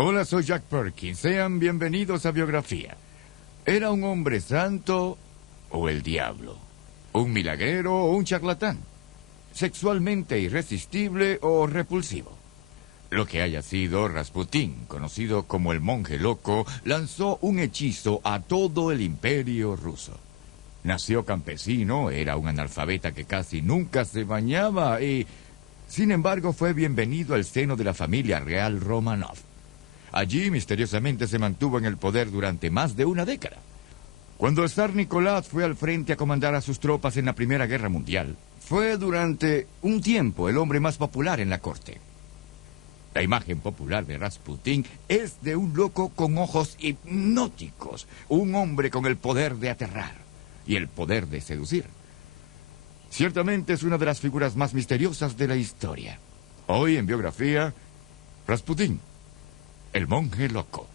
Hola, soy Jack Perkins. Sean bienvenidos a Biografía. ¿Era un hombre santo o el diablo? ¿Un milagrero o un charlatán? ¿Sexualmente irresistible o repulsivo? Lo que haya sido, Rasputín, conocido como el monje loco, lanzó un hechizo a todo el imperio ruso. Nació campesino, era un analfabeta que casi nunca se bañaba y, sin embargo, fue bienvenido al seno de la familia real Romanov. Allí, misteriosamente, se mantuvo en el poder durante más de una década. Cuando el zar Nicolás fue al frente a comandar a sus tropas en la Primera Guerra Mundial, fue durante un tiempo el hombre más popular en la corte. La imagen popular de Rasputín es de un loco con ojos hipnóticos, un hombre con el poder de aterrar y el poder de seducir. Ciertamente es una de las figuras más misteriosas de la historia. Hoy en Biografía, Rasputín, el monje loco.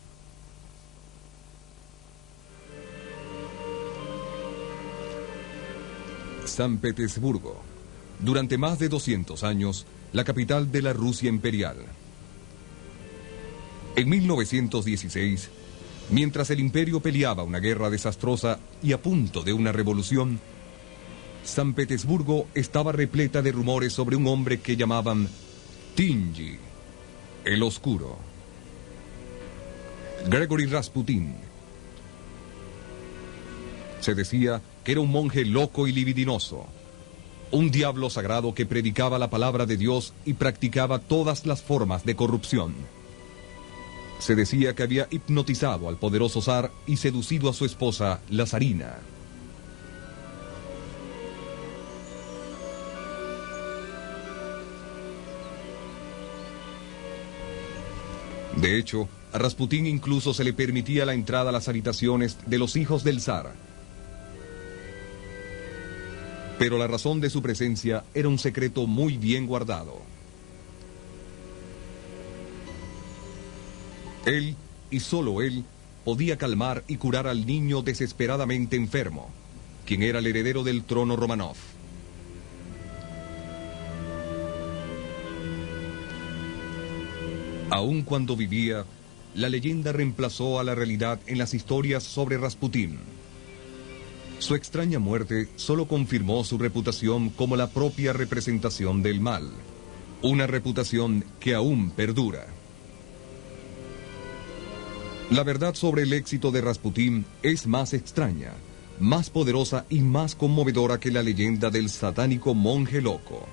San Petersburgo, durante más de 200 años, la capital de la Rusia imperial. En 1916, mientras el imperio peleaba una guerra desastrosa y a punto de una revolución, San Petersburgo estaba repleta de rumores sobre un hombre que llamaban Tingy, el Oscuro. Gregory Rasputin. Se decía que era un monje loco y libidinoso, un diablo sagrado que predicaba la palabra de Dios y practicaba todas las formas de corrupción. Se decía que había hipnotizado al poderoso zar y seducido a su esposa, la zarina. De hecho, a Rasputín incluso se le permitía la entrada a las habitaciones de los hijos del zar. Pero la razón de su presencia era un secreto muy bien guardado. Él, y solo él, podía calmar y curar al niño desesperadamente enfermo, quien era el heredero del trono Romanov. Aun cuando vivía, la leyenda reemplazó a la realidad en las historias sobre Rasputín. Su extraña muerte solo confirmó su reputación como la propia representación del mal, una reputación que aún perdura. La verdad sobre el éxito de Rasputín es más extraña, más poderosa y más conmovedora que la leyenda del satánico monje loco.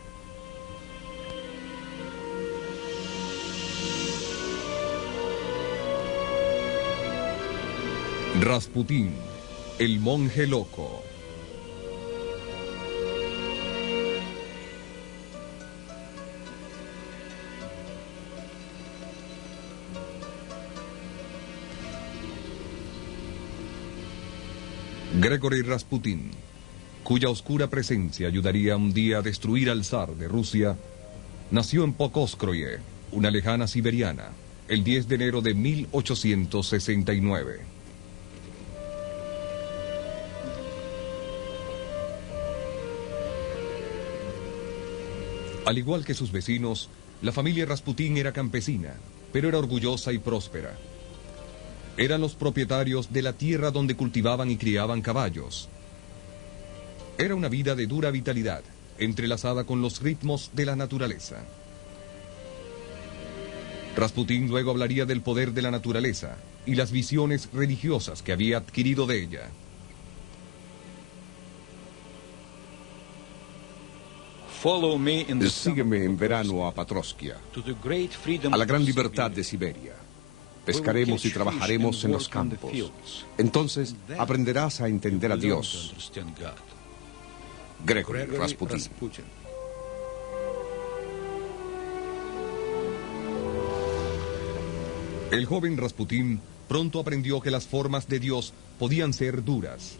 Rasputín, el monje loco. Gregory Rasputin, cuya oscura presencia ayudaría un día a destruir al zar de Rusia, nació en Pokrovskoye, una lejana siberiana, el 10 de enero de 1869. Al igual que sus vecinos, la familia Rasputín era campesina, pero era orgullosa y próspera. Eran los propietarios de la tierra donde cultivaban y criaban caballos. Era una vida de dura vitalidad, entrelazada con los ritmos de la naturaleza. Rasputín luego hablaría del poder de la naturaleza y las visiones religiosas que había adquirido de ella. Sígueme en verano a Patroskia, a la gran libertad de Siberia. Pescaremos y trabajaremos en los campos. Entonces aprenderás a entender a Dios. Gregory Rasputin. El joven Rasputín pronto aprendió que las formas de Dios podían ser duras.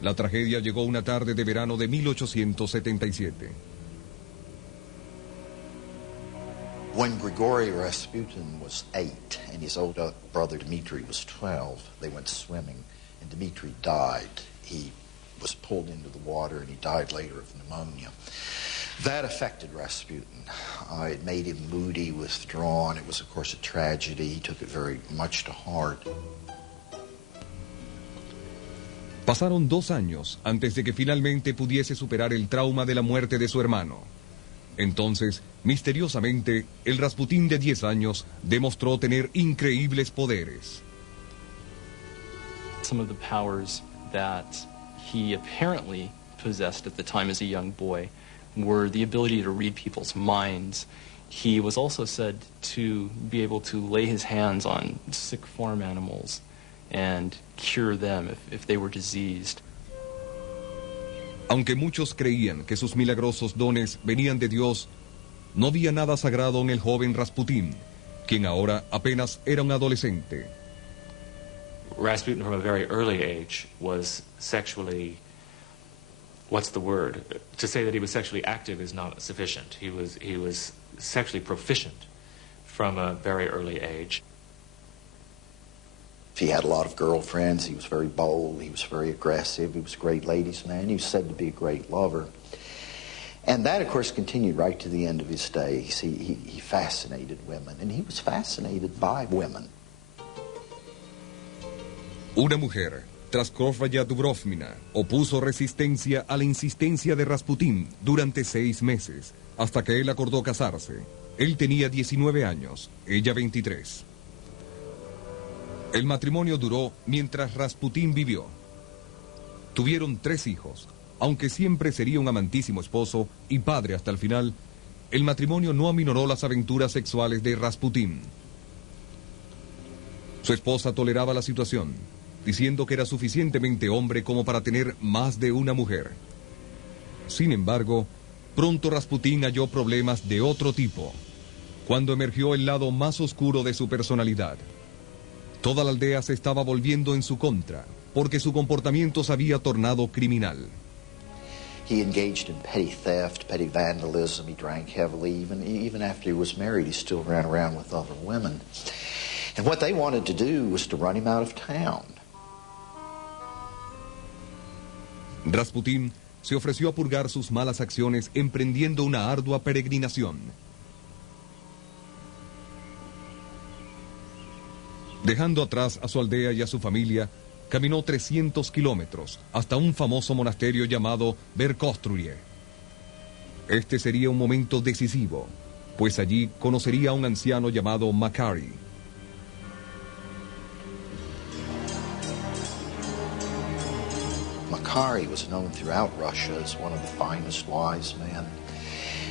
La tragedia llegó una tarde de verano de 1877. When Grigory Rasputin was 8 and his older brother Dmitri was 12, they went swimming and Dmitri died. He was pulled into the water and he died later of pneumonia. That affected Rasputin. It made him moody, withdrawn. It was, of course, a tragedy. He took it very much to heart. Pasaron 2 años antes de que finalmente pudiese superar el trauma de la muerte de su hermano. Entonces, misteriosamente, el Rasputín de 10 años demostró tener increíbles poderes. Some of the powers that he apparently possessed at the time as a young boy were the ability to read people's minds. He was also said to be able to lay his hands on sick farm animals and cure them if they were diseased. Aunque muchos creían que sus milagrosos dones venían de Dios, no había nada sagrado en el joven Rasputín, quien ahora apenas era un adolescente. Rasputin from a very early age was sexually, what's the word? To say that he was sexually active is not sufficient. He was sexually proficient from a very early age. He had a lot of girlfriends. He was very bold. He was very aggressive. He was a great ladies' man. He was said to be a great lover. And that, of course, continued right to the end of his days. He fascinated women, and he was fascinated by women. Una mujer, Praskovya Dubrovna, opuso resistencia a la insistencia de Rasputín durante 6 meses, hasta que él acordó casarse. Él tenía 19 años, ella 23. El matrimonio duró mientras Rasputín vivió. Tuvieron 3 hijos. Aunque siempre sería un amantísimo esposo y padre hasta el final, el matrimonio no aminoró las aventuras sexuales de Rasputín. Su esposa toleraba la situación, diciendo que era suficientemente hombre como para tener más de una mujer. Sin embargo, pronto Rasputín halló problemas de otro tipo, cuando emergió el lado más oscuro de su personalidad. Toda la aldea se estaba volviendo en su contra, porque su comportamiento se había tornado criminal. He engaged in petty theft, petty vandalism. He drank heavily. Even after he was married, he still ran around with other women. And what they wanted to do was to run him out of town. Rasputín se ofreció a purgar sus malas acciones emprendiendo una ardua peregrinación. Dejando atrás a su aldea y a su familia, caminó 300 kilómetros hasta un famoso monasterio llamado Verkhovtye. Este sería un momento decisivo, pues allí conocería a un anciano llamado Makary. Makary was known throughout Russia as one of the finest wise men.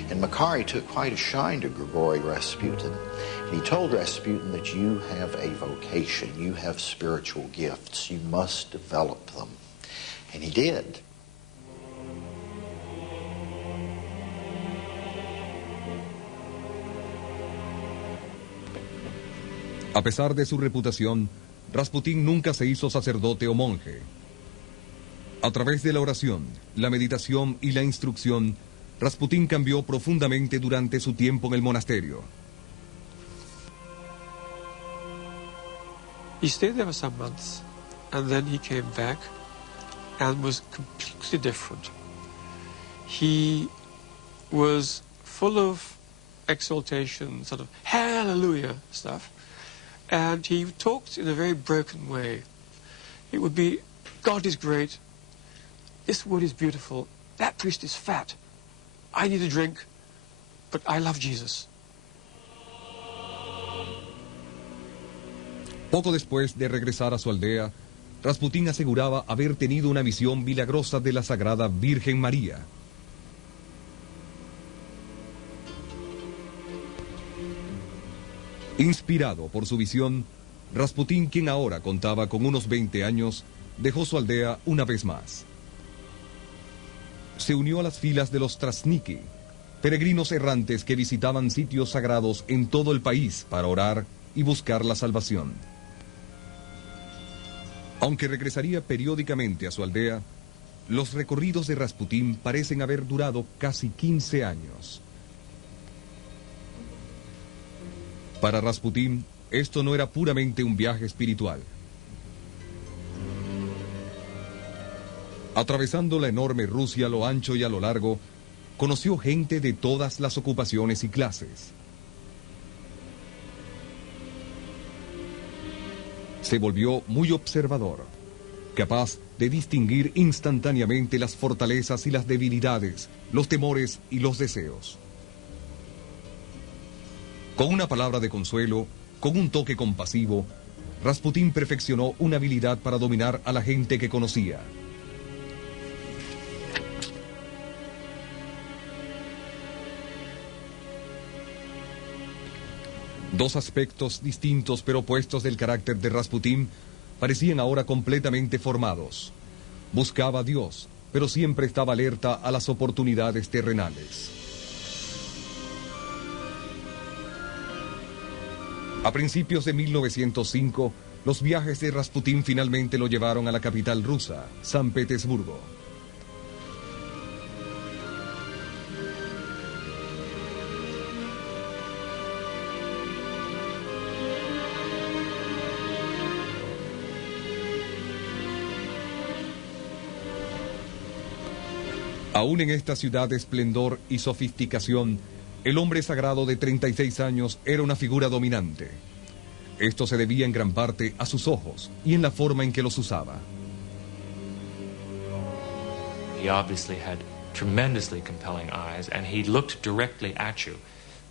And Makary took quite a shine to Grigory Rasputin. And he told Rasputin that you have a vocation, you have spiritual gifts, you must develop them. And he did. A pesar de su reputación, Rasputín nunca se hizo sacerdote o monje. A través de la oración, la meditación y la instrucción, Rasputín cambió profundamente durante su tiempo en el monasterio. He stayed there for some months, and then he came back and was completely different. He was full of exaltation, sort of hallelujah stuff, and he talked in a very broken way. It would be, God is great, this wood is beautiful, that priest is fat, I need a drink, but I love Jesus. Poco después de regresar a su aldea, Rasputín aseguraba haber tenido una visión milagrosa de la Sagrada Virgen María. Inspirado por su visión, Rasputín, quien ahora contaba con unos 20 años, dejó su aldea una vez más. Se unió a las filas de los Trasniki, peregrinos errantes que visitaban sitios sagrados en todo el país para orar y buscar la salvación. Aunque regresaría periódicamente a su aldea, los recorridos de Rasputín parecen haber durado casi 15 años. Para Rasputín, esto no era puramente un viaje espiritual. Atravesando la enorme Rusia a lo ancho y a lo largo, conoció gente de todas las ocupaciones y clases. Se volvió muy observador, capaz de distinguir instantáneamente las fortalezas y las debilidades, los temores y los deseos. Con una palabra de consuelo, con un toque compasivo, Rasputín perfeccionó una habilidad para dominar a la gente que conocía. Dos aspectos distintos pero opuestos del carácter de Rasputín parecían ahora completamente formados. Buscaba a Dios, pero siempre estaba alerta a las oportunidades terrenales. A principios de 1905, los viajes de Rasputín finalmente lo llevaron a la capital rusa, San Petersburgo. Aún en esta ciudad de esplendor y sofisticación, el hombre sagrado de 36 años era una figura dominante. Esto se debía en gran parte a sus ojos y en la forma en que los usaba. He obviously had tremendously compelling eyes, and he looked directly at you,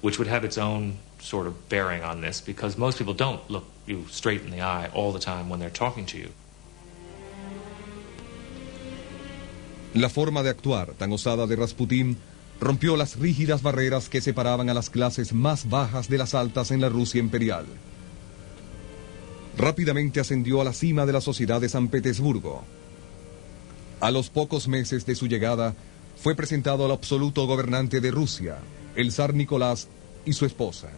which would have its own sort of bearing on this, because most people don't look you straight in the eye all the time when they're talking to you. La forma de actuar tan osada de Rasputín rompió las rígidas barreras que separaban a las clases más bajas de las altas en la Rusia imperial. Rápidamente ascendió a la cima de la sociedad de San Petersburgo. A los pocos meses de su llegada, fue presentado al absoluto gobernante de Rusia, el zar Nicolás, y su esposa,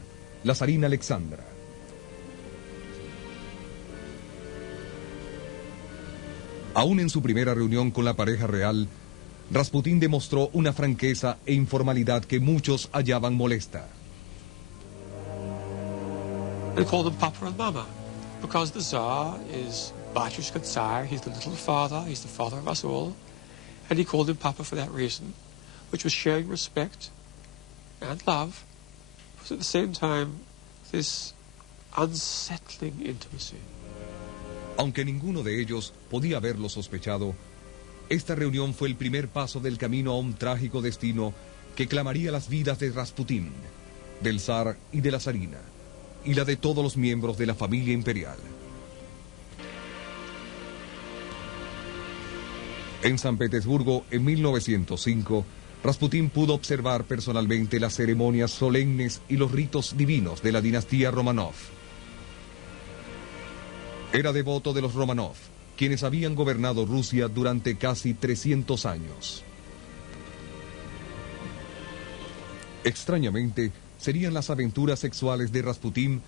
la zarina Alexandra. Aún en su primera reunión con la pareja real, Rasputín demostró una franqueza e informalidad que muchos hallaban molesta. They called him Papa and Mama, because the Tsar is Batyushka Tsar, he's the little father, he's the father of us all, and he called him Papa for that reason, which was sharing respect and love, but at the same time, this unsettling intimacy. Aunque ninguno de ellos podía haberlo sospechado, esta reunión fue el primer paso del camino a un trágico destino que clamaría las vidas de Rasputín, del zar y de la zarina, y la de todos los miembros de la familia imperial. En San Petersburgo, en 1905, Rasputín pudo observar personalmente las ceremonias solemnes y los ritos divinos de la dinastía Romanov. Era devoto de los Romanov, quienes habían gobernado Rusia durante casi 300 años. Extrañamente, serían las aventuras sexuales de Rasputín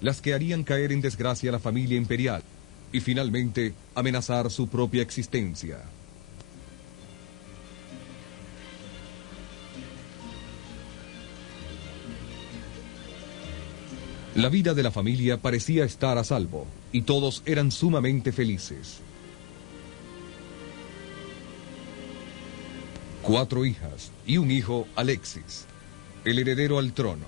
las que harían caer en desgracia a la familia imperial y finalmente amenazar su propia existencia. La vida de la familia parecía estar a salvo, y todos eran sumamente felices. 4 hijas y un hijo, Alexis, el heredero al trono.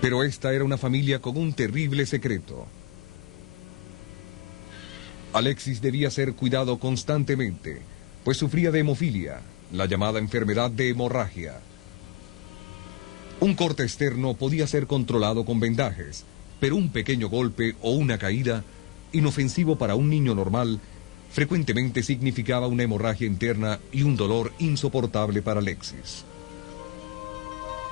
Pero esta era una familia con un terrible secreto. Alexis debía ser cuidado constantemente, pues sufría de hemofilia, la llamada enfermedad de hemorragia. Un corte externo podía ser controlado con vendajes, pero un pequeño golpe o una caída, inofensivo para un niño normal, frecuentemente significaba una hemorragia interna y un dolor insoportable para Alexis.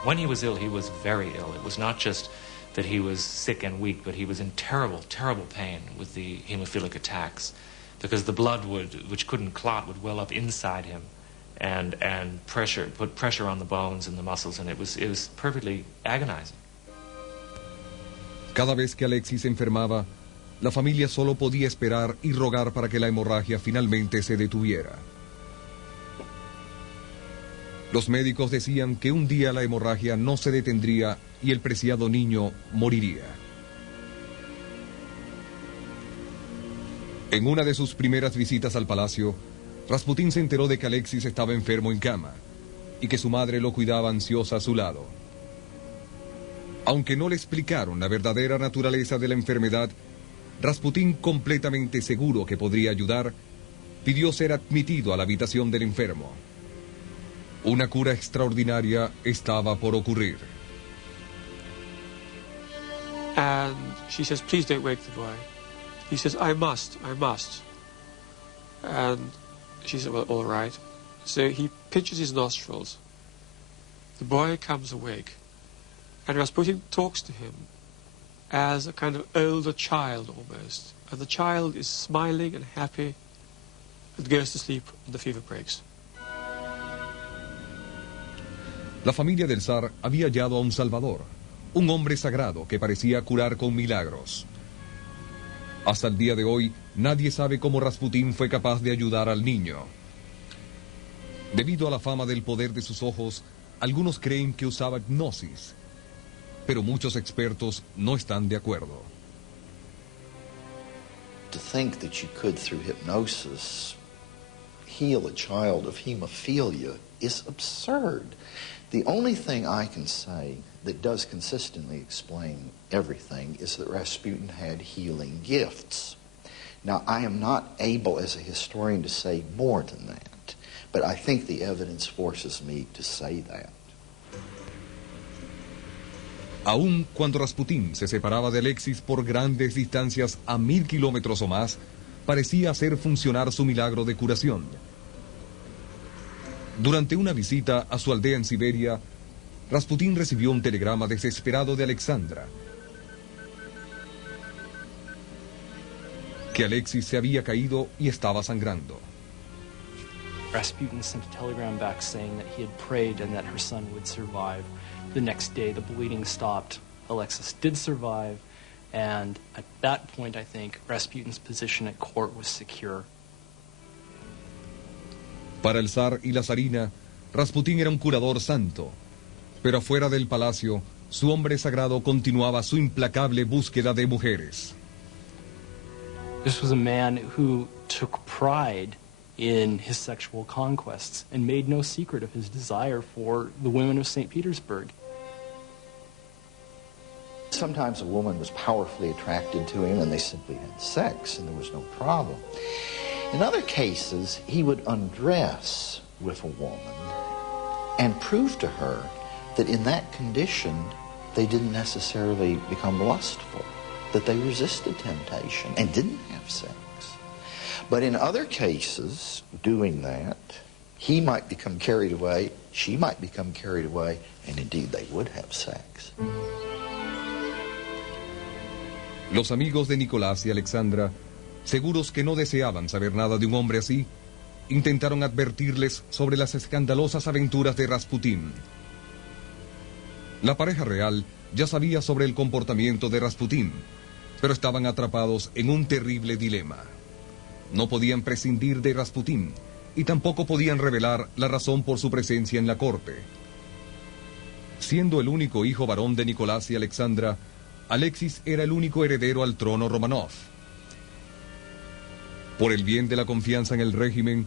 When he was ill, he was very ill. It was not just that he was sick and weak, but he was in terrible, terrible pain with the hemophilic attacks, because the blood which couldn't clot, would well up inside him and put pressure on the bones and the muscles, and it was perfectly agonizing. Cada vez que Alexis se enfermaba, la familia solo podía esperar y rogar para que la hemorragia finalmente se detuviera. Los médicos decían que un día la hemorragia no se detendría y el preciado niño moriría. En una de sus primeras visitas al palacio, Rasputín se enteró de que Alexis estaba enfermo en cama y que su madre lo cuidaba ansiosa a su lado. Aunque no le explicaron la verdadera naturaleza de la enfermedad, Rasputín, completamente seguro que podría ayudar, pidió ser admitido a la habitación del enfermo. Una cura extraordinaria estaba por ocurrir. And she says, please don't wake the boy. He says, I must. And she said, well, all right. So he pinches his nostrils. The boy comes awake. And Rasputin talks to him as a kind of older child almost. And the child is smiling and happy and goes to sleep and the fever breaks. La familia del zar había hallado a un salvador, un hombre sagrado que parecía curar con milagros. Hasta el día de hoy, nadie sabe cómo Rasputín fue capaz de ayudar al niño. Debido a la fama del poder de sus ojos, algunos creen que usaba hipnosis, pero muchos expertos no están de acuerdo. To think that you could, through hypnosis, heal a child of hemophilia is absurd. The only thing I can say that does consistently explain everything is that Rasputin had healing gifts. Now, I am not able as a historian to say more than that, but I think the evidence forces me to say that. Aun cuando Rasputín se separaba de Alexis por grandes distancias a 1000 kilómetros o más, parecía hacer funcionar su milagro de curación. Durante una visita a su aldea en Siberia, Rasputín recibió un telegrama desesperado de Alexandra, que Alexis se había caído y estaba sangrando. Rasputin sent a telegram back saying that he had prayed and that her son would survive. The next day, the bleeding stopped. Alexis did survive, and at that point, I think, Rasputin's position at court was secure. Para el zar y la zarina, Rasputín era un curador santo, pero afuera del palacio, su hombre sagrado continuaba su implacable búsqueda de mujeres. This was a man who took pride in his sexual conquests and made no secret of his desire for the women of St. Petersburg. Sometimes a woman was powerfully attracted to him and they simply had sex and there was no problem. In other cases, he would undress with a woman and prove to her that in that condition, they didn't necessarily become lustful, that they resisted temptation and didn't have sex. But in other cases, doing that, he might become carried away, she might become carried away, and indeed they would have sex. Los amigos de Nicolás y Alexandra, seguros que no deseaban saber nada de un hombre así, intentaron advertirles sobre las escandalosas aventuras de Rasputín. La pareja real ya sabía sobre el comportamiento de Rasputín, pero estaban atrapados en un terrible dilema. No podían prescindir de Rasputín y tampoco podían revelar la razón por su presencia en la corte. Siendo el único hijo varón de Nicolás y Alexandra, Alexis era el único heredero al trono Romanov. Por el bien de la confianza en el régimen,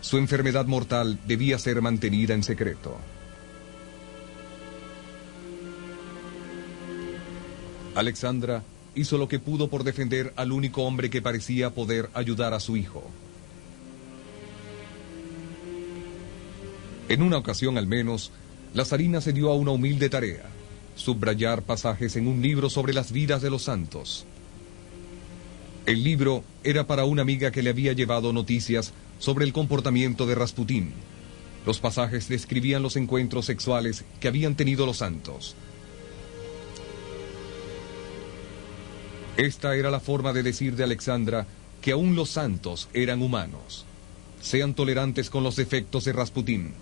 su enfermedad mortal debía ser mantenida en secreto. Alexandra hizo lo que pudo por defender al único hombre que parecía poder ayudar a su hijo. En una ocasión al menos, la zarina se dio a una humilde tarea: subrayar pasajes en un libro sobre las vidas de los santos. El libro era para una amiga que le había llevado noticias sobre el comportamiento de Rasputín. Los pasajes describían los encuentros sexuales que habían tenido los santos. Esta era la forma de decir de Alexandra que aún los santos eran humanos. Sean tolerantes con los defectos de Rasputín.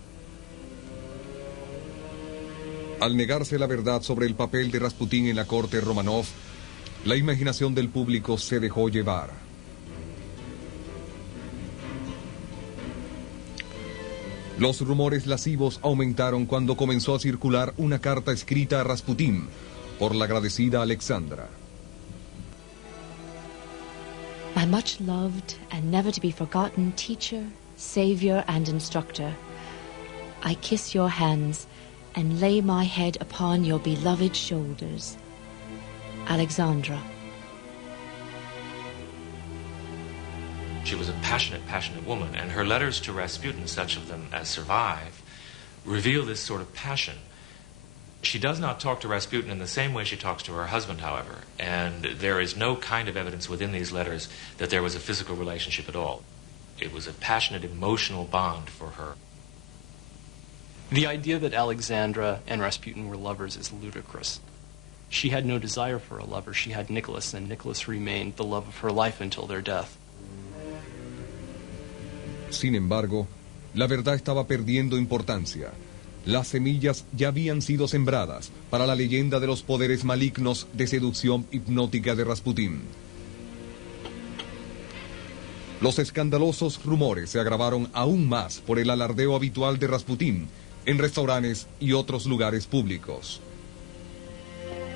Al negarse la verdad sobre el papel de Rasputín en la corte Romanov, la imaginación del público se dejó llevar. Los rumores lascivos aumentaron cuando comenzó a circular una carta escrita a Rasputín por la agradecida Alexandra. my much loved and never to be forgotten teacher, savior, and instructor, I kiss your hands and lay my head upon your beloved shoulders. Alexandra. She was a passionate, passionate woman, and her letters to Rasputin, such of them as survive, reveal this sort of passion. She does not talk to Rasputin in the same way she talks to her husband, however, and there is no kind of evidence within these letters that there was a physical relationship at all. It was a passionate, emotional bond for her. The idea that Alexandra and Rasputin were lovers is ludicrous. She had no desire for a lover. She had Nicholas, and Nicholas remained the love of her life until their death. Sin embargo, la verdad estaba perdiendo importancia. Las semillas ya habían sido sembradas para la leyenda de los poderes malignos de seducción hipnótica de Rasputín. Los escandalosos rumores se agravaron aún más por el alardeo habitual de Rasputín en restaurantes y otros lugares públicos.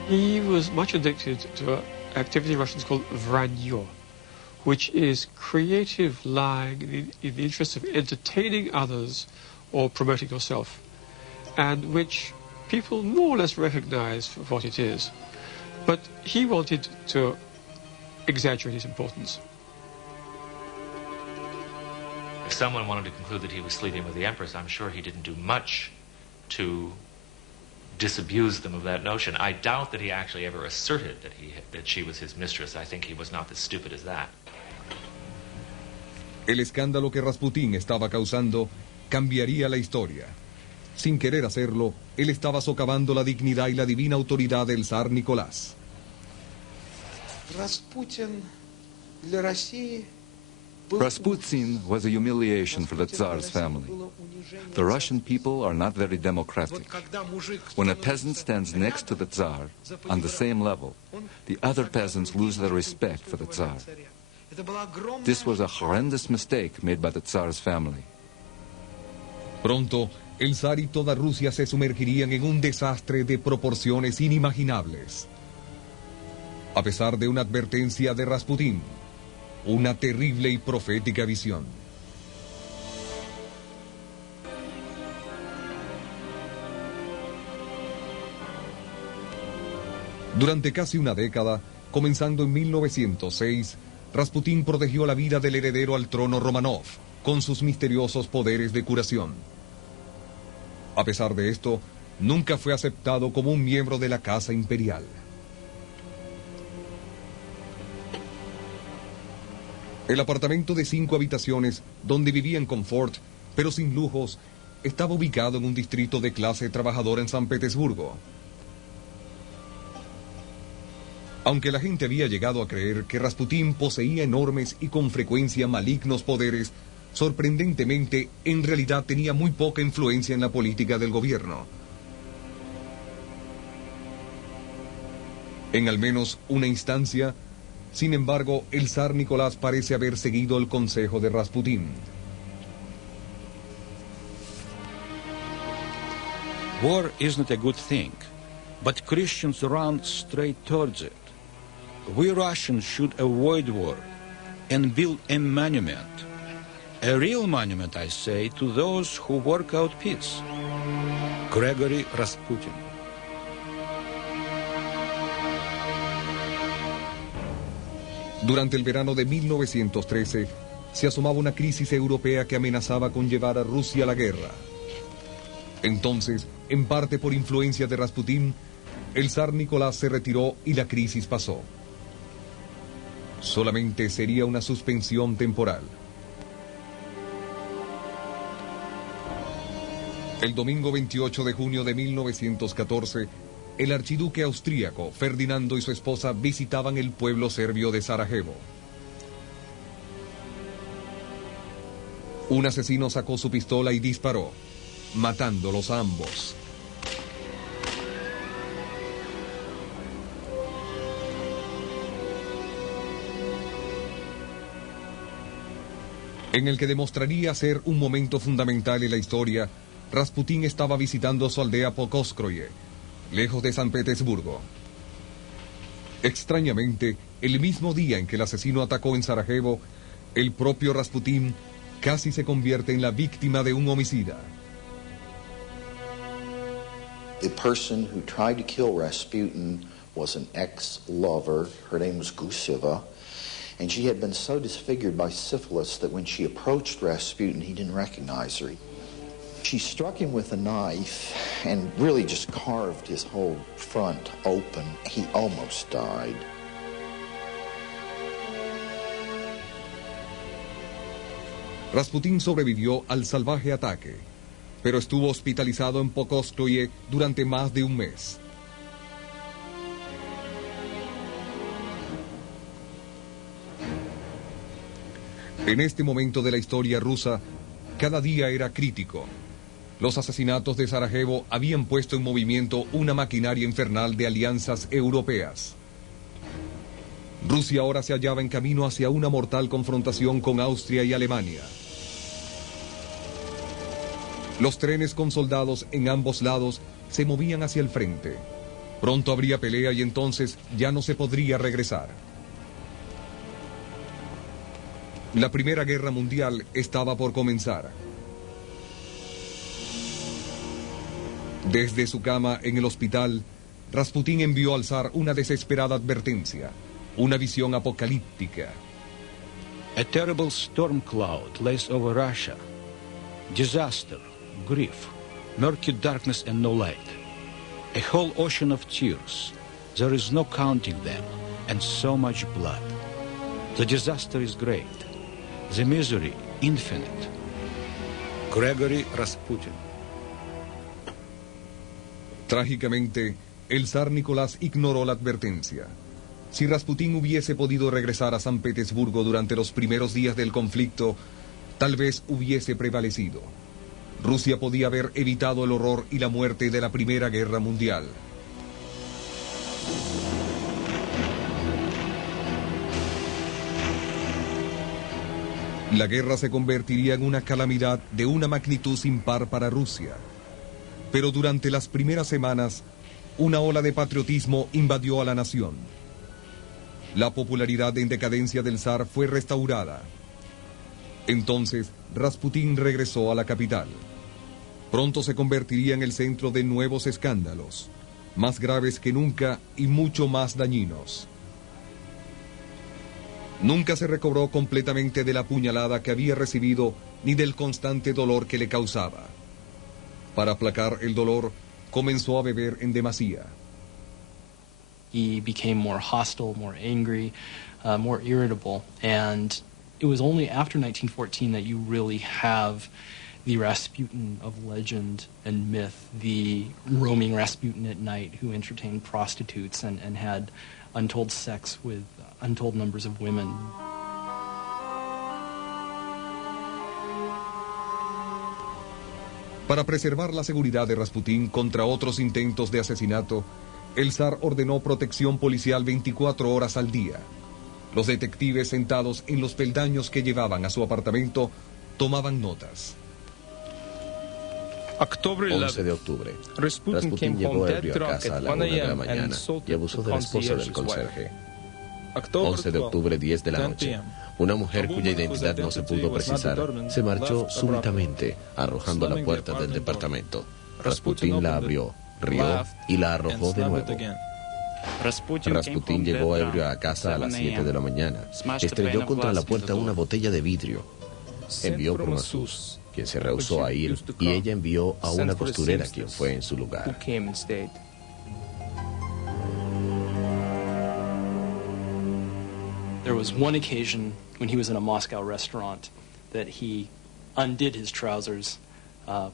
He was much addicted to an activity in Russian called vranье, which is creative lying in the interest of entertaining others or promoting yourself, and which people more or less recognize for what it is. But he wanted to exaggerate its importance. If someone wanted to conclude that he was sleeping with the Empress, I'm sure he didn't do much to disabuse them of that notion. I doubt that he actually ever asserted that she was his mistress. I think he was not as stupid as that. El escándalo que Rasputín estaba causando cambiaría la historia. Sin querer hacerlo, él estaba socavando la dignidad y la divina autoridad del zar Nicolás. Rasputin was a humiliation for the Tsar's family. The Russian people are not very democratic. When a peasant stands next to the Tsar, on the same level, the other peasants lose their respect for the Tsar. This was a horrendous mistake made by the Tsar's family. Pronto, el zar y toda Rusia se sumergirían en un desastre de proporciones inimaginables. A pesar de una advertencia de Rasputín, una terrible y profética visión. Durante casi una década, comenzando en 1906, Rasputín protegió la vida del heredero al trono Romanov con sus misteriosos poderes de curación. A pesar de esto, nunca fue aceptado como un miembro de la casa imperial. El apartamento de 5 habitaciones, donde vivía en confort, pero sin lujos, estaba ubicado en un distrito de clase trabajadora en San Petersburgo. Aunque la gente había llegado a creer que Rasputín poseía enormes y con frecuencia malignos poderes, sorprendentemente, en realidad tenía muy poca influencia en la política del gobierno. En al menos una instancia, sin embargo, el zar Nicolás parece haber seguido el consejo de Rasputín. War is not a good thing, but Christians run straight towards it. We Russians should avoid war and build a monument. A real monument, I say, to those who work out peace. Gregory Rasputin. Durante el verano de 1913, se asomaba una crisis europea que amenazaba con llevar a Rusia a la guerra. Entonces, en parte por influencia de Rasputín, el zar Nicolás se retiró y la crisis pasó. Solamente sería una suspensión temporal. El domingo 28 de junio de 1914, el archiduque austríaco Ferdinando y su esposa visitaban el pueblo serbio de Sarajevo. Un asesino sacó su pistola y disparó, matándolos a ambos. En el que demostraría ser un momento fundamental en la historia, Rasputín estaba visitando su aldea Pokrovskoye, lejos de San Petersburgo. Extrañamente, el mismo día en que el asesino atacó en Sarajevo, el propio Rasputín casi se convierte en la víctima de un homicida. The person who tried to kill Rasputin was an ex-lover. Her name was Guseva, and she had been so disfigured by syphilis that when she approached Rasputin, he didn't recognize her. She struck him with a knife and really just carved his whole front open. He almost died. Rasputín sobrevivió al salvaje ataque, pero estuvo hospitalizado en Pokrovskoye durante más de un mes. En este momento de la historia rusa, cada día era crítico. Los asesinatos de Sarajevo habían puesto en movimiento una maquinaria infernal de alianzas europeas. Rusia ahora se hallaba en camino hacia una mortal confrontación con Austria y Alemania. Los trenes con soldados en ambos lados se movían hacia el frente. Pronto habría pelea y entonces ya no se podría regresar. La Primera Guerra Mundial estaba por comenzar. Desde su cama en el hospital, Rasputín envió al zar una desesperada advertencia, una visión apocalíptica. A terrible storm cloud lays over Russia. Disaster, grief, murky darkness and no light. A whole ocean of tears. There is no counting them, and so much blood. The disaster is great. The misery infinite. Gregory Rasputin. Trágicamente, el zar Nicolás ignoró la advertencia. Si Rasputín hubiese podido regresar a San Petersburgo durante los primeros días del conflicto, tal vez hubiese prevalecido. Rusia podía haber evitado el horror y la muerte de la Primera Guerra Mundial. La guerra se convertiría en una calamidad de una magnitud sin par para Rusia. Pero durante las primeras semanas, una ola de patriotismo invadió a la nación. La popularidad en decadencia del zar fue restaurada. Entonces, Rasputín regresó a la capital. Pronto se convertiría en el centro de nuevos escándalos, más graves que nunca y mucho más dañinos. Nunca se recobró completamente de la puñalada que había recibido ni del constante dolor que le causaba. Para aplacar el dolor, comenzó a beber en demasía. He became more hostile, more angry, more irritable, and it was only after 1914 that you really have the Rasputin of legend and myth, the roaming Rasputin at night who entertained prostitutes and had untold sex with untold numbers of women. Para preservar la seguridad de Rasputín contra otros intentos de asesinato, el zar ordenó protección policial 24 horas al día. Los detectives sentados en los peldaños que llevaban a su apartamento tomaban notas. 11 de octubre. Rasputin llegó ebrio a casa a la 1 de la mañana y abusó de la esposa del conserje. 11 de octubre, 10 de la noche. Una mujer cuya identidad no se pudo precisar se marchó súbitamente, arrojando a la puerta del departamento. Rasputin la abrió, rió y la arrojó de nuevo. Rasputin llegó ebrio a casa a las 7 de la mañana. Estrelló contra la puerta una botella de vidrio. Envió por Masús, quien se rehusó a ir, y ella envió a una costurera, quien fue en su lugar. There was one occasion when he was in a Moscow restaurant that he undid his trousers,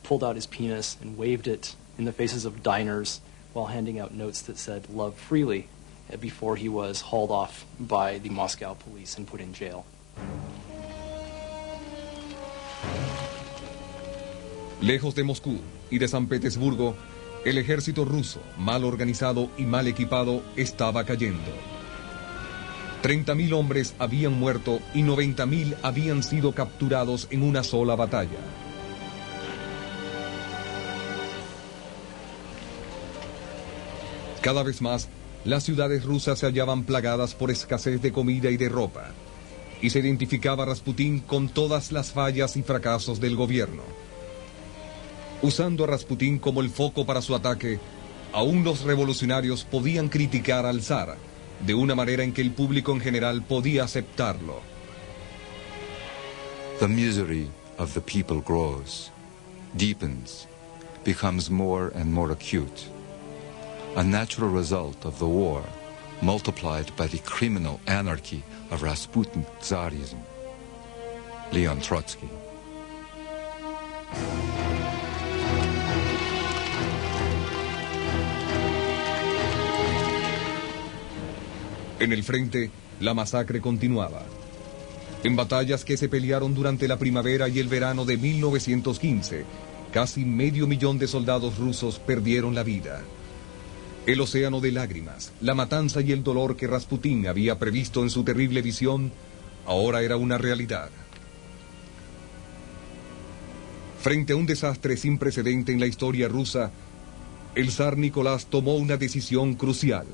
pulled out his penis and waved it in the faces of diners while handing out notes that said "love freely" before he was hauled off by the Moscow police and put in jail. Lejos de Moscú y de San Petersburgo, el ejército ruso, mal organizado y mal equipado, estaba cayendo. 30.000 hombres habían muerto y 90.000 habían sido capturados en una sola batalla. Cada vez más, las ciudades rusas se hallaban plagadas por escasez de comida y de ropa, y se identificaba a Rasputín con todas las fallas y fracasos del gobierno. Usando a Rasputín como el foco para su ataque, aún los revolucionarios podían criticar al zar, de una manera en que el público en general podía aceptarlo. The misery of the people grows, deepens, becomes more and more acute. A natural result of the war, multiplied by the criminal anarchy of Rasputin Tsarism. Leon Trotsky. En el frente, la masacre continuaba. En batallas que se pelearon durante la primavera y el verano de 1915, casi 500,000 de soldados rusos perdieron la vida. El océano de lágrimas, la matanza y el dolor que Rasputín había previsto en su terrible visión, ahora era una realidad. Frente a un desastre sin precedente en la historia rusa, el zar Nicolás tomó una decisión crucial.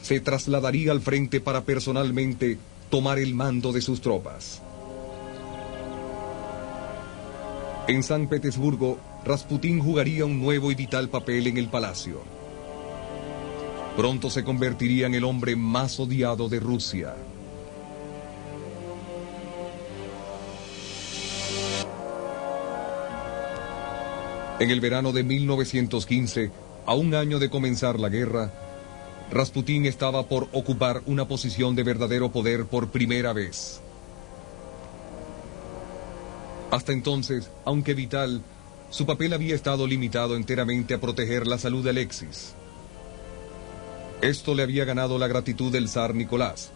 Se trasladaría al frente para personalmente tomar el mando de sus tropas. En San Petersburgo, Rasputín jugaría un nuevo y vital papel en el palacio. Pronto se convertiría en el hombre más odiado de Rusia. En el verano de 1915, a un año de comenzar la guerra, Rasputín estaba por ocupar una posición de verdadero poder por primera vez. Hasta entonces, aunque vital, su papel había estado limitado enteramente a proteger la salud de Alexis. Esto le había ganado la gratitud del zar Nicolás,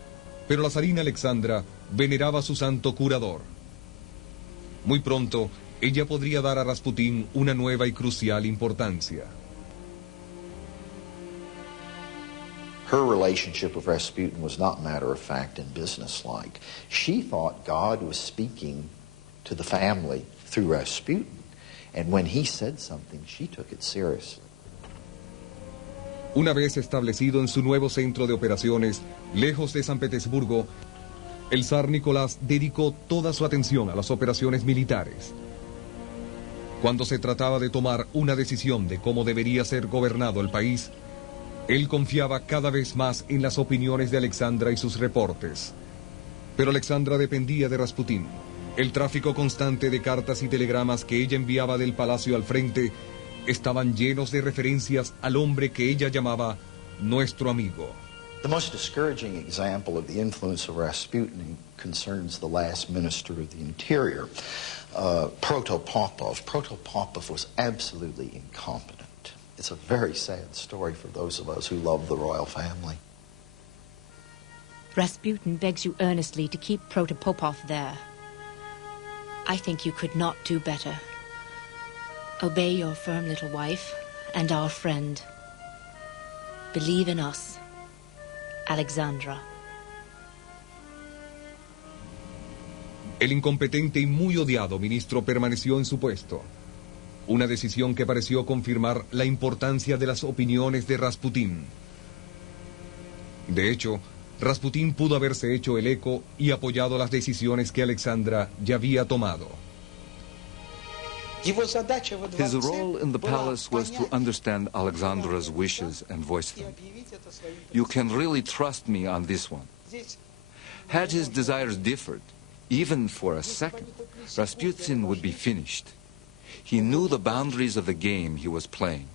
pero la zarina Alexandra veneraba a su santo curador. Muy pronto, ella podría dar a Rasputín una nueva y crucial importancia. Her relationship with Rasputin was not matter-of-fact and businesslike. She thought God was speaking to the family through Rasputin, and when he said something, she took it seriously. Una vez establecido en su nuevo centro de operaciones, lejos de San Petersburgo, el zar Nicolás dedicó toda su atención a las operaciones militares. Cuando se trataba de tomar una decisión de cómo debería ser gobernado el país, él confiaba cada vez más en las opiniones de Alexandra y sus reportes. Pero Alexandra dependía de Rasputín. El tráfico constante de cartas y telegramas que ella enviaba del palacio al frente estaban llenos de referencias al hombre que ella llamaba nuestro amigo. The most discouraging example of the influence of Rasputin concerns the last minister of the Interior, Protopopov. Protopopov was absolutely incompetent. It's a very sad story for those of us who love the royal family. Rasputin begs you earnestly to keep Protopopov there. I think you could not do better. Obey your firm little wife and our friend. Believe in us, Alexandra. El incompetente y muy odiado ministro permaneció en su puesto. Una decisión que pareció confirmar la importancia de las opiniones de Rasputín. De hecho, Rasputín pudo haberse hecho el eco y apoyado las decisiones que Alexandra ya había tomado. His role in the palace was to understand Alexandra's wishes and voice them. You can really trust me on this one. Had his desires differed, even for a second, Rasputin would be finished. He knew the boundaries of the game he was playing.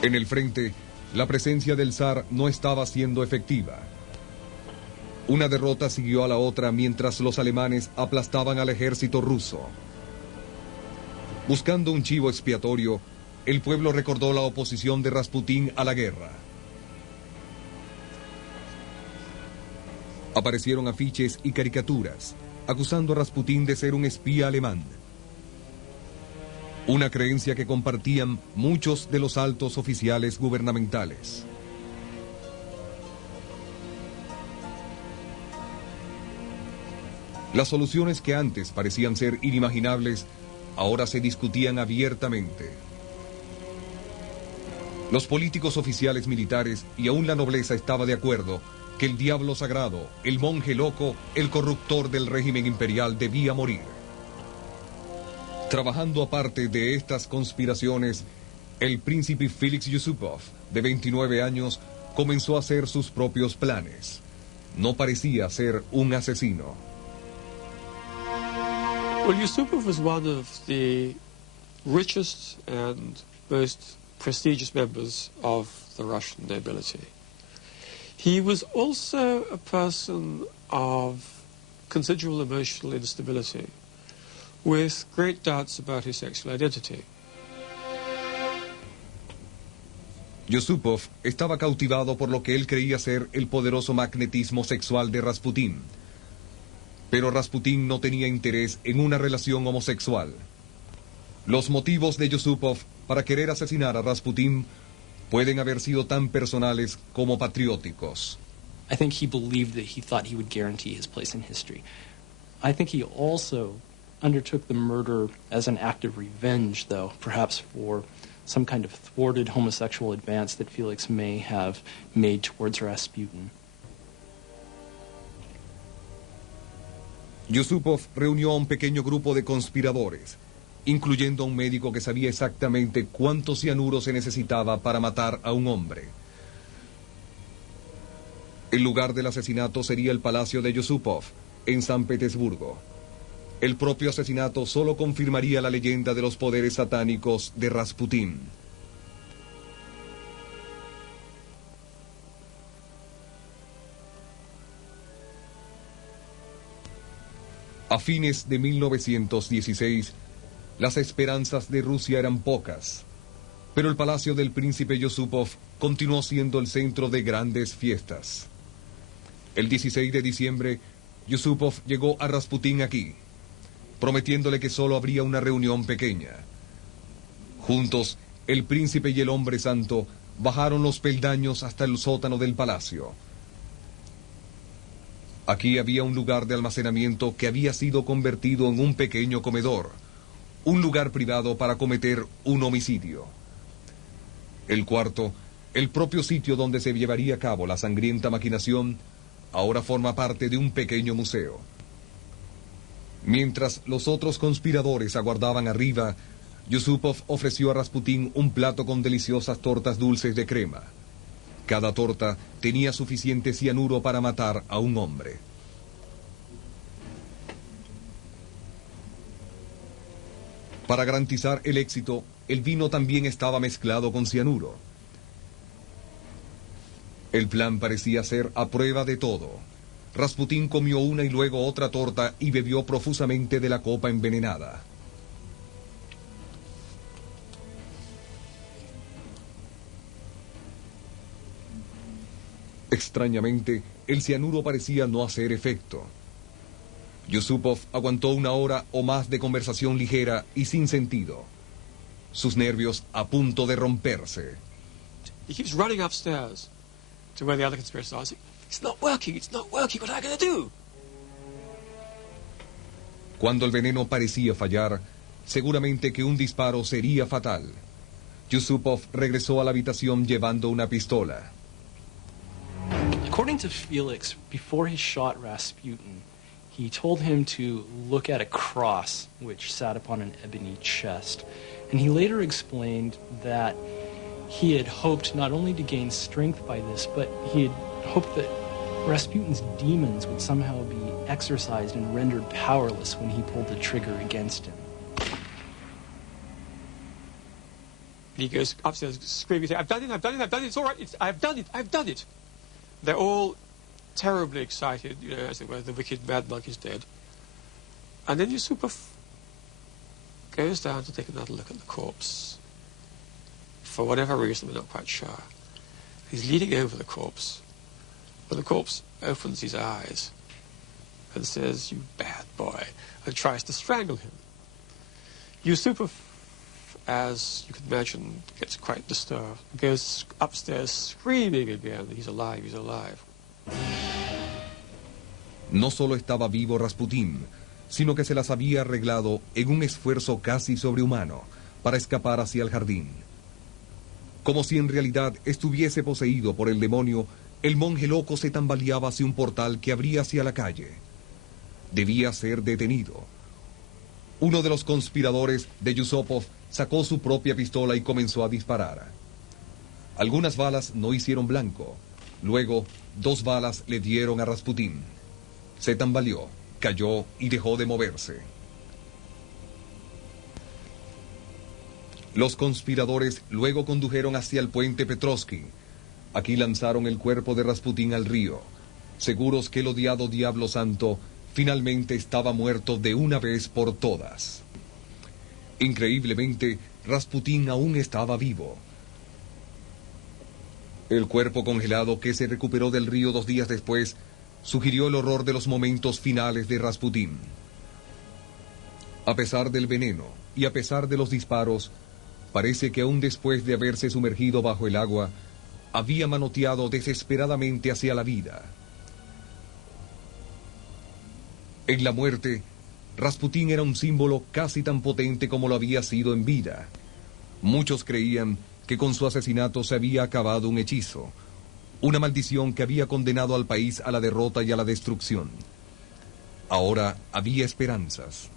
En el frente, la presencia del zar no estaba siendo efectiva. Una derrota siguió a la otra mientras los alemanes aplastaban al ejército ruso. Buscando un chivo expiatorio, el pueblo recordó la oposición de Rasputín a la guerra. Aparecieron afiches y caricaturas acusando a Rasputín de ser un espía alemán. Una creencia que compartían muchos de los altos oficiales gubernamentales. Las soluciones que antes parecían ser inimaginables, ahora se discutían abiertamente. Los políticos oficiales militares y aún la nobleza estaba de acuerdo que el diablo sagrado, el monje loco, el corruptor del régimen imperial debía morir. Trabajando aparte de estas conspiraciones, el príncipe Félix Yusupov, de 29 años, comenzó a hacer sus propios planes. No parecía ser un asesino. Well, Yusupov was one of the richest and most prestigious members of the Russian nobility. He was also a person of considerable emotional instability, with great doubts about his sexual identity. Yusupov estaba cautivado por lo que él creía ser el poderoso magnetismo sexual de Rasputín. Pero Rasputín no tenía interés en una relación homosexual. Los motivos de Yusupov para querer asesinar a Rasputín pueden haber sido tan personales como patrióticos. I think he believed that he thought he would guarantee his place in history. I think he also undertook the murder as an act of revenge, though, perhaps for some kind of thwarted homosexual advance that Felix may have made towards Rasputin. Yusupov reunió a un pequeño grupo de conspiradores, incluyendo a un médico que sabía exactamente cuánto cianuro se necesitaba para matar a un hombre. El lugar del asesinato sería el palacio de Yusupov, en San Petersburgo. El propio asesinato solo confirmaría la leyenda de los poderes satánicos de Rasputín. A fines de 1916, las esperanzas de Rusia eran pocas, pero el palacio del príncipe Yusupov continuó siendo el centro de grandes fiestas. El 16 de diciembre, Yusupov llegó a Rasputín aquí, prometiéndole que solo habría una reunión pequeña. Juntos, el príncipe y el hombre santo bajaron los peldaños hasta el sótano del palacio. Aquí había un lugar de almacenamiento que había sido convertido en un pequeño comedor, un lugar privado para cometer un homicidio. El cuarto, el propio sitio donde se llevaría a cabo la sangrienta maquinación, ahora forma parte de un pequeño museo. Mientras los otros conspiradores aguardaban arriba, Yusupov ofreció a Rasputín un plato con deliciosas tortas dulces de crema. Cada torta tenía suficiente cianuro para matar a un hombre. Para garantizar el éxito, el vino también estaba mezclado con cianuro. El plan parecía ser a prueba de todo. Rasputín comió una y luego otra torta y bebió profusamente de la copa envenenada. Extrañamente, el cianuro parecía no hacer efecto. Yusupov aguantó una hora o más de conversación ligera y sin sentido. Sus nervios a punto de romperse. He keeps running upstairs to where the other conspirators are. It's not working, what am I going to do? Cuando el veneno parecía fallar, seguramente que un disparo sería fatal. Yusupov regresó a la habitación llevando una pistola. According to Felix, before he shot Rasputin, he told him to look at a cross which sat upon an ebony chest. And he later explained that he had hoped not only to gain strength by this, but he had hoped that Rasputin's demons would somehow be exorcised and rendered powerless when he pulled the trigger against him. He goes upstairs screaming, I've done it, it's all right, I've done it. They're all terribly excited, as it were, the wicked mad monk is dead. And then Yusupov goes down to take another look at the corpse. For whatever reason, we're not quite sure. He's leaning over the corpse. But the corpse opens his eyes and says, "You bad boy," and tries to strangle him. Yusupov, as you can imagine, gets quite disturbed. Goes upstairs screaming again, he's alive. No solo estaba vivo Rasputín, sino que se las había arreglado en un esfuerzo casi sobrehumano para escapar hacia el jardín. Como si en realidad estuviese poseído por el demonio, el monje loco se tambaleaba hacia un portal que abría hacia la calle. Debía ser detenido. Uno de los conspiradores de Yusupov sacó su propia pistola y comenzó a disparar. Algunas balas no hicieron blanco. Luego, 2 balas le dieron a Rasputín. Se tambaleó, cayó y dejó de moverse. Los conspiradores luego condujeron hacia el puente Petrovsky. Aquí lanzaron el cuerpo de Rasputín al río, seguros que el odiado Diablo Santo finalmente estaba muerto de una vez por todas. Increíblemente, Rasputín aún estaba vivo. El cuerpo congelado que se recuperó del río 2 días después sugirió el horror de los momentos finales de Rasputín. A pesar del veneno y a pesar de los disparos, parece que aún después de haberse sumergido bajo el agua, había manoteado desesperadamente hacia la vida. En la muerte, Rasputín era un símbolo casi tan potente como lo había sido en vida. Muchos creían que con su asesinato se había acabado un hechizo, una maldición que había condenado al país a la derrota y a la destrucción. Ahora había esperanzas.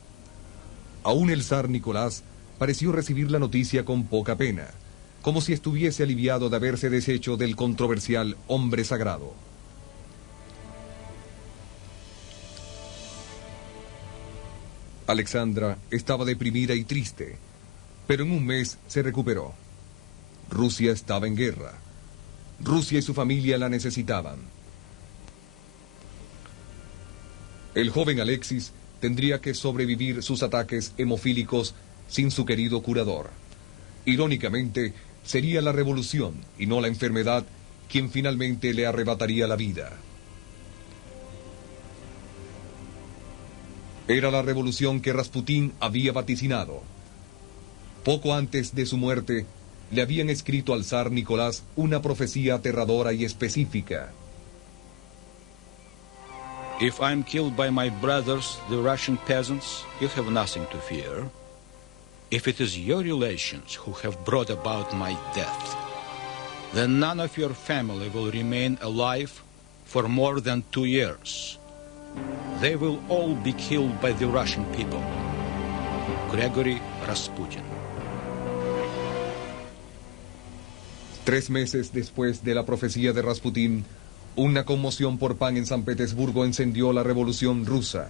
Aún el zar Nicolás pareció recibir la noticia con poca pena, como si estuviese aliviado de haberse deshecho del controversial hombre sagrado. Alexandra estaba deprimida y triste, pero en un mes se recuperó. Rusia estaba en guerra. Rusia y su familia la necesitaban. El joven Alexis tendría que sobrevivir sus ataques hemofílicos sin su querido curador. Irónicamente, sería la revolución y no la enfermedad quien finalmente le arrebataría la vida. Era la revolución que Rasputín había vaticinado. Poco antes de su muerte, le habían escrito al zar Nicolás una profecía aterradora y específica. If I'm killed by my brothers, the Russian peasants, you have nothing to fear. If it is your relations who have brought about my death, then none of your family will remain alive for more than 2 years. They will all be killed by the Russian people. Gregory Rasputin. 3 meses después de la profecía de Rasputín, una conmoción por pan en San Petersburgo encendió la revolución rusa.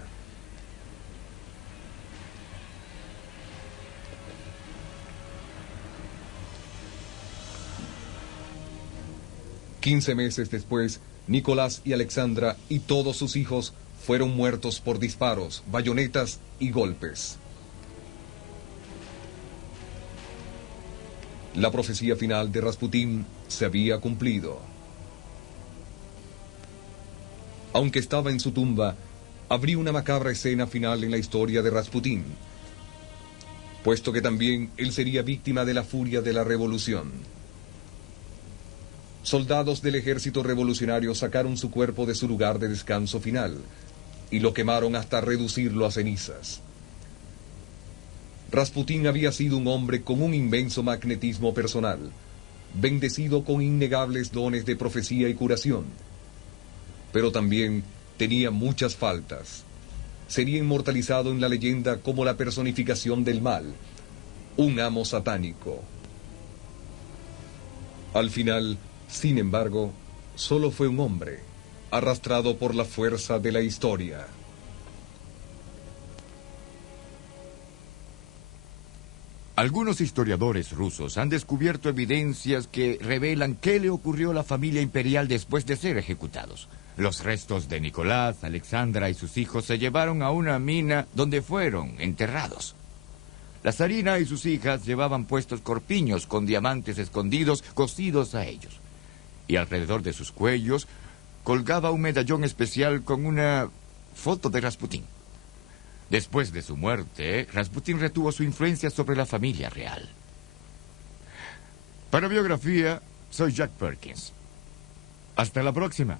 «15 meses después, Nicolás y Alexandra y todos sus hijos fueron muertos por disparos, bayonetas y golpes. La profecía final de Rasputín se había cumplido. Aunque estaba en su tumba, habría una macabra escena final en la historia de Rasputín, puesto que también él sería víctima de la furia de la revolución. Soldados del ejército revolucionario sacaron su cuerpo de su lugar de descanso final y lo quemaron hasta reducirlo a cenizas. Rasputín había sido un hombre con un inmenso magnetismo personal, bendecido con innegables dones de profecía y curación, pero también tenía muchas faltas. Sería inmortalizado en la leyenda como la personificación del mal, un amo satánico. Al final, sin embargo, solo fue un hombre, arrastrado por la fuerza de la historia. Algunos historiadores rusos han descubierto evidencias que revelan qué le ocurrió a la familia imperial después de ser ejecutados. Los restos de Nicolás, Alexandra y sus hijos se llevaron a una mina donde fueron enterrados. La zarina y sus hijas llevaban puestos corpiños con diamantes escondidos cosidos a ellos. Y alrededor de sus cuellos colgaba un medallón especial con una foto de Rasputín. Después de su muerte, Rasputín retuvo su influencia sobre la familia real. Para Biografía, soy Jack Perkins. Hasta la próxima.